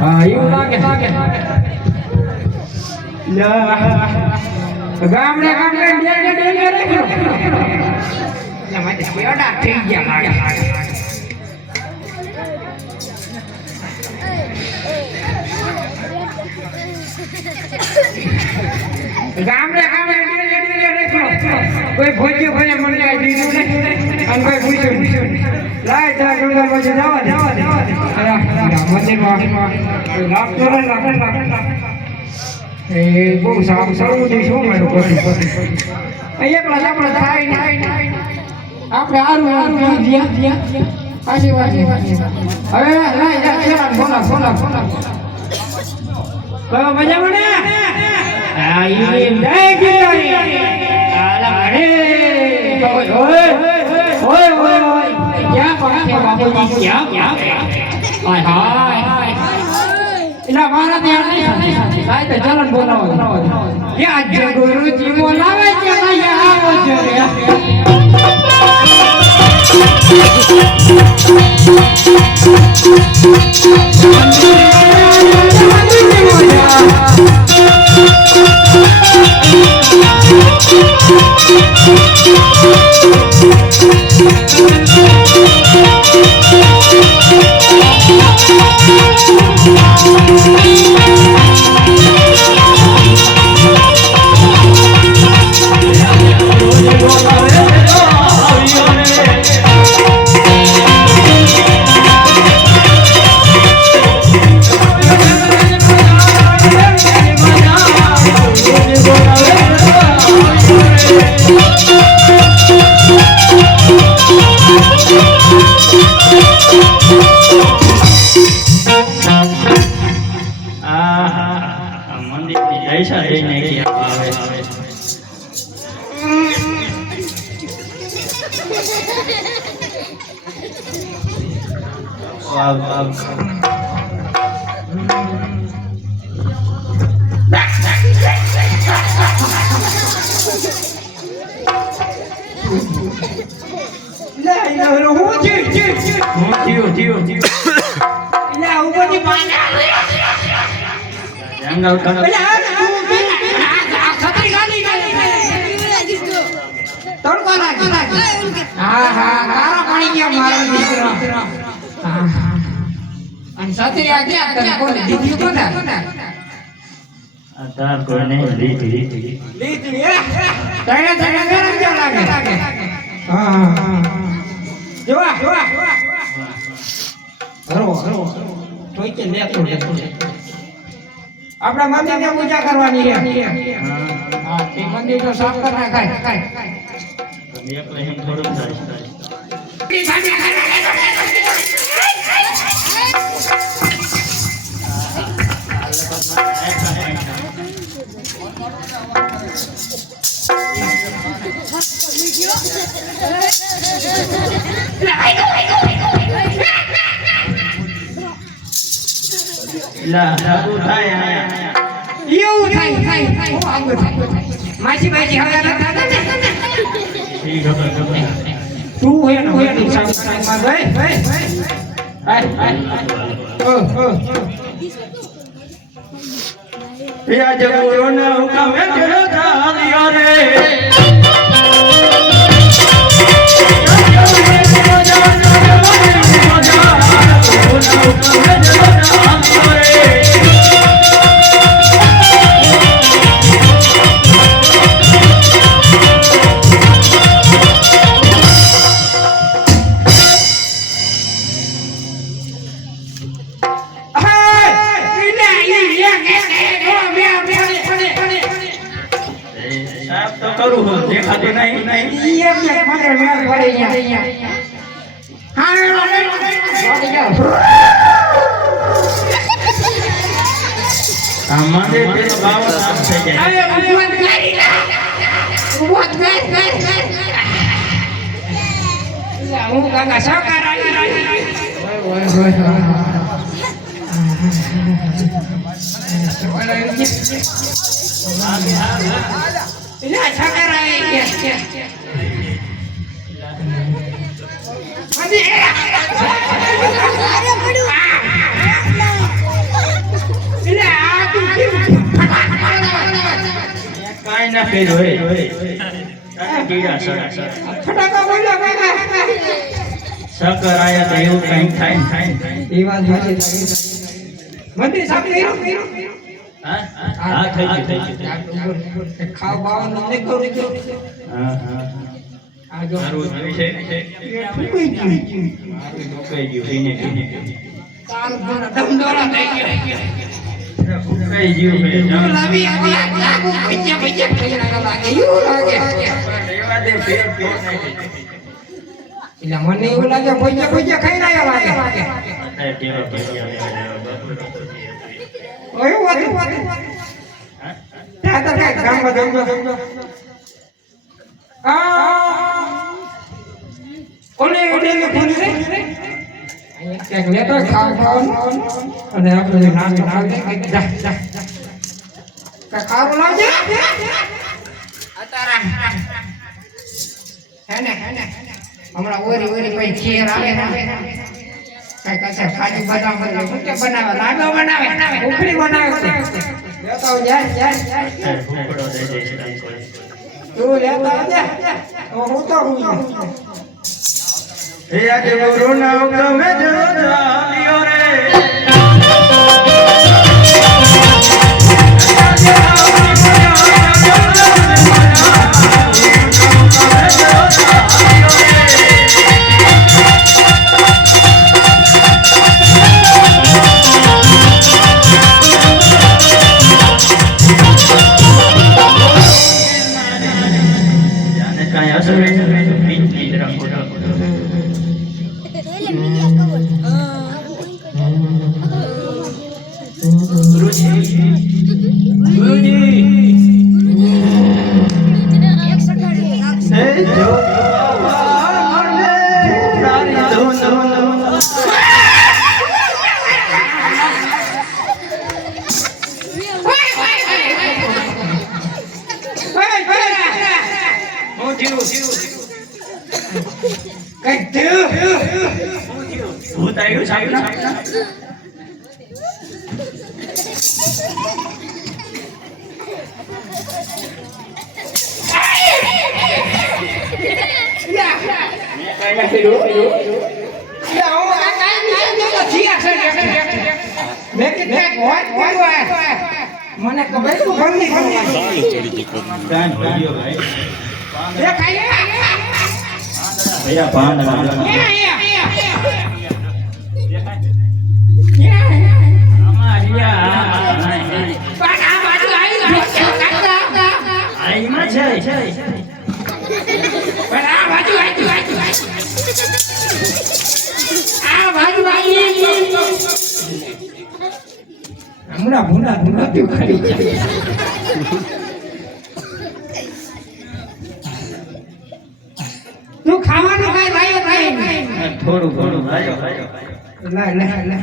હા એવું લાગે લાગે ગામડે ગામડે ડેગે ડેગે રાખ્યો એટલે માટે કેવડા થઈ ગયા ગામડે ગામડે કોઈ ભોજ્ય ભોજ્ય મને કાંઈ દીધું નહીં અને કોઈ પૂછ્યું લાય તા ગંગા પછી જવા જવા મંદિરમાં લાગતો ને લાગે લાગે એ બહુ સારું સારું છે શું મારું કરી પણ આપણે થાય આપણે આરું આરું જ્યાં જ્યાં આજે પાછી હવે લાય જા બોલા બોલા બોલા બોલા મજામાં ને આ ઈ જય ગિરનારી આલા અરે. ઓય ઓય ઓય ઓય ક્યાં પહોંચ્યા બાપુજી? ક્યાં ક્યાં હાય હાય. એલા મારા ત્યાં નહીં સાહેબ ચલન બોલાવો. યા ગુરુજી બોલાવે છે અહીંયા આવો છો આ લે લે હું જી જી જી હું જીવ જીવ જીવ લે પાણી જંગલ કણ લે. ખતરી ગાડી ગાડી તડકો લાગ હા હા કારા પાણી ગયા મારો દીકરો હા હા અને સતરી આ ગયા તને કોને દીધી કોને તાર નહીં લીધી લીધી હે તને તને ગરમ કેમ લાગે? હા હા. જોવા જોવા હરો હરો તોય કે લેતો લે આપણા મંદિરની પૂજા કરવાની છે હા તે મંદિર તો સાફ કરી નાખાય એકલે એમ થોડું થાય લા સાબુ થાય આયા એવું થાય થાય થાય હું આવું થાય માસી બાજી હવે ન થતા ને ઠીક હવે હવે તું હે ને હોય તું સામ સામ ભાઈ ભાઈ હાય હાય ઓ ઓ યા જગુરોને હુકમે જરો રે. હાય દેખાતી નહીં? એમ ને મારે મેળ ગયા અમારે પેલો બાવ સાફ થઈ જાય. અરે ભગવાન કાંઈ ના કર્યું હોય કાંઈ ફટાકા બોલો કાકા તો એવું કઈ થાય થાય થાય ને. એ વાત સાચી મંદિર કર્યું હા થઈ ગયું થઈ ગયું ખાવ બાવાનું નહીં કરું નહીં હા હા મારું નવી છે ગયું. ફૂંકાઈ ગયું પીને પીને કાલ પર ધમધોરા થઈ ગયો. ફૂંકાઈ ગયું મેં એવું લાવી આવી લાગુ ભજીયા ભજીયા ખાઈ રહ્યા લાગે. એવું લાગે. રેવા દે ફેર ફેર એટલે મને એવું લાગે ભજીયા ભજીયા ખાઈ રહ્યા લાગે. જવા. હતું. ત્યાં તો કાંઈક ગામમાં. આ ઓલી ઓલી રે. અહીંયા ક્યાંક લેતો હોય ખાવા અને આપણે નામ. કંઈક જા, જા, જા. કાંઈક અતારા. હે ને, હે હમણાં ઓરી ઓરી પછી ખેર આવે ને. કાજુ બદામ બદામ. બનાવે લાડુ બનાવે ઉખડી બનાવે. લેતો જા, જા. અત્યારે દે કોઈ. તું. હું તો હું. એ આજે રે હોય, હોય. મને ખબર તું ગમી ગમી. કાન ભર્યો ભાઈ એ ખાઈ ભૈયા પણ આ બાજુ આવી ભૂના. હમણાં ભૂંડા ભૂંડા તું ખરી જાય. તું ખાવાનું કાંઈ ભાઈ કાંઈ થોડું ઘણું ભાઈ લાયો ના નો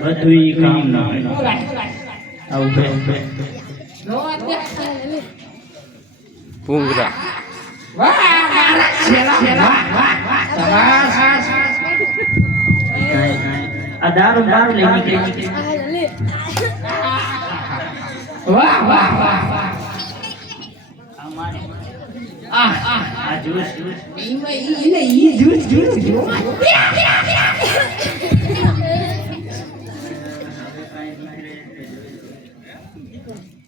બધું કામ ના આવું ભૂંગરા વાહ વાહ વાહ. આ દારૂ દારૂ લઈ નીકળી વાહ વાહ વાહ વાહ. આ. આ આ આ ઈમાં ઈ એને ઈ જૂસ જૂસ જો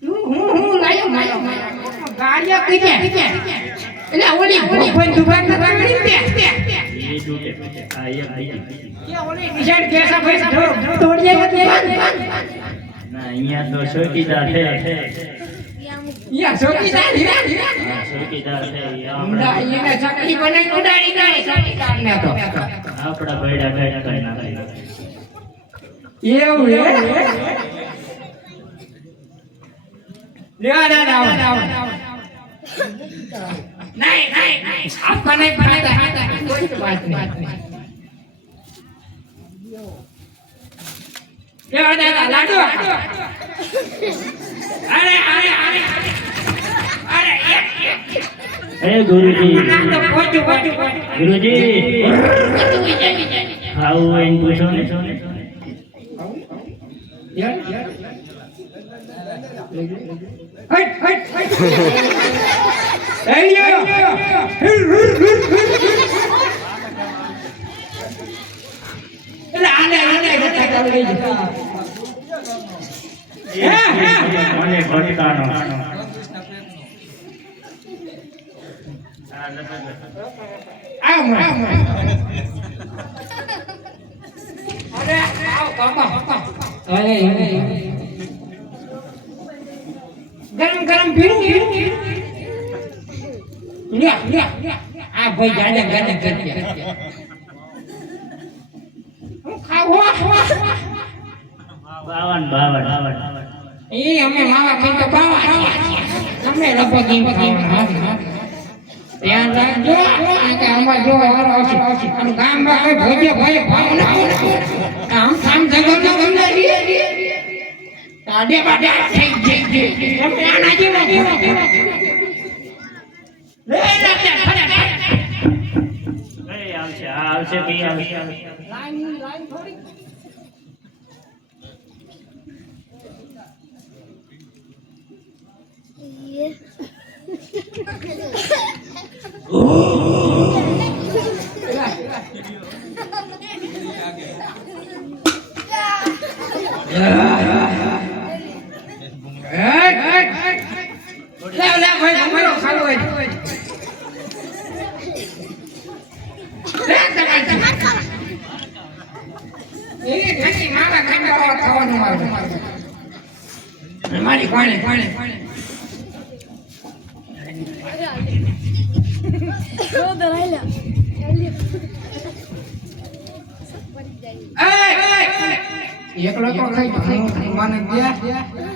તું હું હું લાયો લાયો. ગાડિયા કીધે એટલે ઓલી ભોપન દુકાન ના ગાડી દે એ આ બીજી કે ઓલી ડિસાઈડ ના અહીંયા તો ચોકીદાર છે યા ચોકીદાર એવું હે લેવા નહીં કોઈ બાત નહીં લેવા દાદા લાડુ. અરે અરે અરે અરે એક એક એ ગુરુજી. ગુરુજી. ખાવું હોય પૂછો ને. યાર યાર હટ. હટ હટ એલિયો એટલે આને આને ગતા કરી લઈ જા હે. હે. મને ભટકાનો. આમ આમ. અરે આવ બાપા બાપા. અરે અરે. ગરમ ગરમ પીવું લ્યા લ્યા આ ભાઈ જાડે ગરમ કરી બાવન બાવન. બાવન એ અમે માવા કઈ તો બાવા અમે લપકી ખાવા ધ્યાન રાખજો કે આમાં જો હારો આવશે. આમ ગામમાં કોઈ ભોજે ભય ભાવ ના ગમે તાડે બાડે થઈ જઈ જઈ તમે જેવા જેવા જેવા આવશે આ આવશે. લાઈન લાઈન લે લે ભાઈ અમારો ખાલો હોય લે તમારે એ ઘણી માવા ખાંડા ખાવાનું મારું મારી કોણે કોણે એકલો તો ખાઈ મને ગયા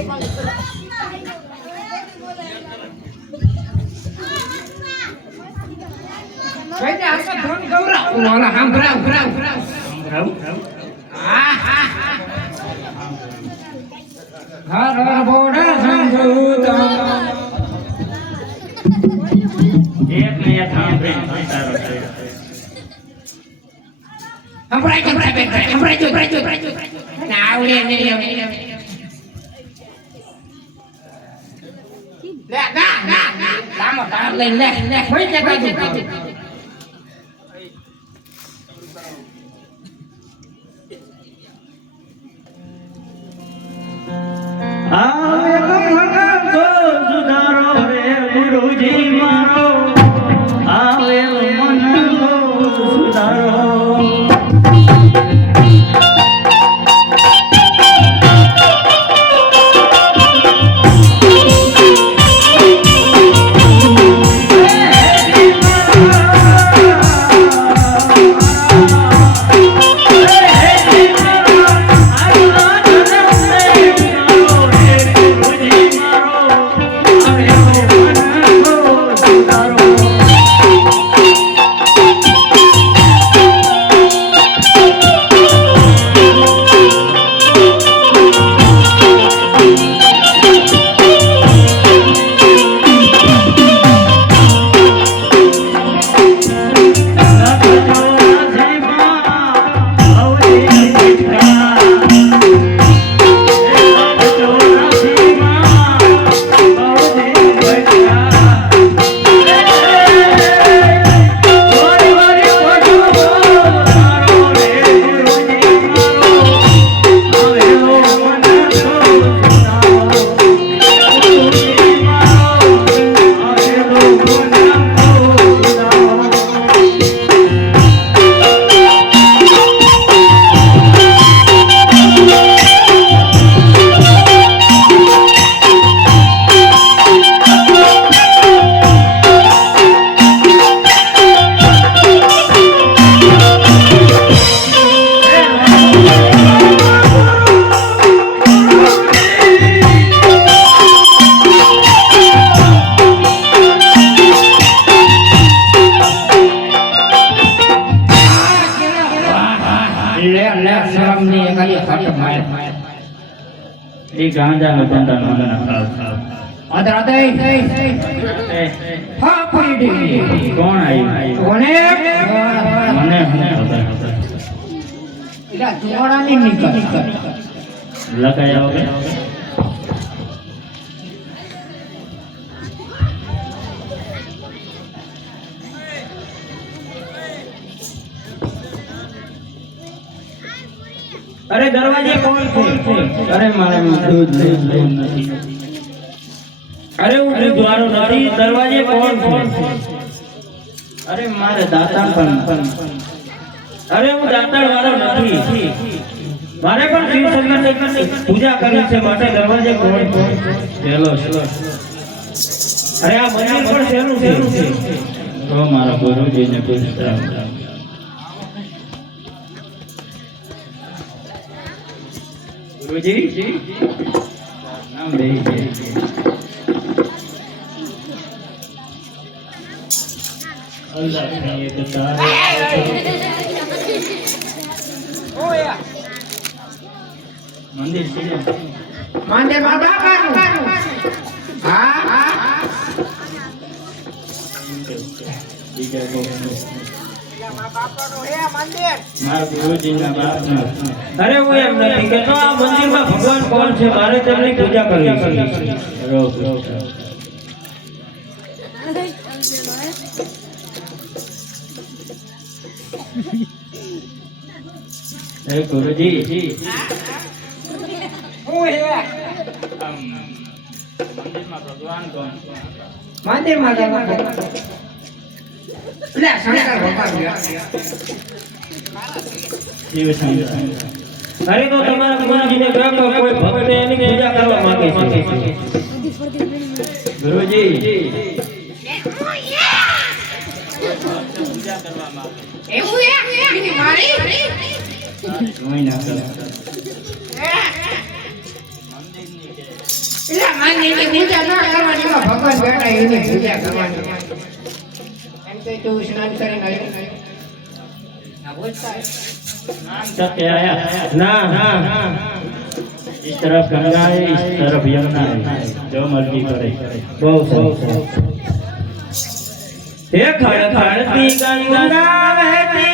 ના ખબર આવે તારમાં જો કર લઈ લે આયા લઈ લે સંભળાવ હર બોડા સંભૂતા એક ને સાંભળીને તારો થયો. સંભળાય સંભળાય સંભળાય છે, સંભળાય છે, સંભળાય છે. ના, આવડે નહીં, લે, ના, ના, ના. લાંબો તાર લઈને લે, લે. હોય એ ગાંજા નો ધંધા નો ખાવ અદર અદર હા પડી કોણ આવ્યું કોને મને મને જોડાની નીકળ. લગાયા વગર? અરે દરવાજે કોણ છે? અરે મારે દૂધ નથી અરે હું દૂધવાળો નથી દરવાજે કોણ છે? અરે મારે દાતા પણ અરે હું દાતાળ વાળો નથી. મારે પણ શિવ શંકર પૂજા કરી છે માટે દરવાજે કોણ કોણ ચલો અરે આ મંદિર પણ શેનું છે? તો મારા ગુરુજીને પૂછતા ગુરુજી નામ દે અલ્લાહની એક તારે મંદિર છે માંડે માં બાપાનું હા હા બીજા કોઈ બાપાનું અરે હું એમ નથી કહેતો આ મંદિરમાં ભગવાન કોણ છે મારે તેમની પૂજા કરવી છે. રોક. ગુરુજી. હું હે? મંદિરમાં ભગવાન કોણ? મંદિરમાં જવા લે શંકર ભગવાન શિવ શંકર. અરે તો તમારા ગુરુજીને કહો કે કોઈ ભક્ત એની પૂજા કરવા માંગે છે. ગુરુજી. એવું મારી? એટલે મંદિરની પૂજા ના કરવાની એમાં ભગવાન બેઠા એની પૂજા કરવાની એમ તો તું સ્નાન કરીને આવ્યો આ બોલતા હે. नाम सत्य आया ना ना इस तरफ गंगा है इस तरफ यमुना है जो मर्जी करे बहुत बहुत हे खड़ खड़ती गंगा बहती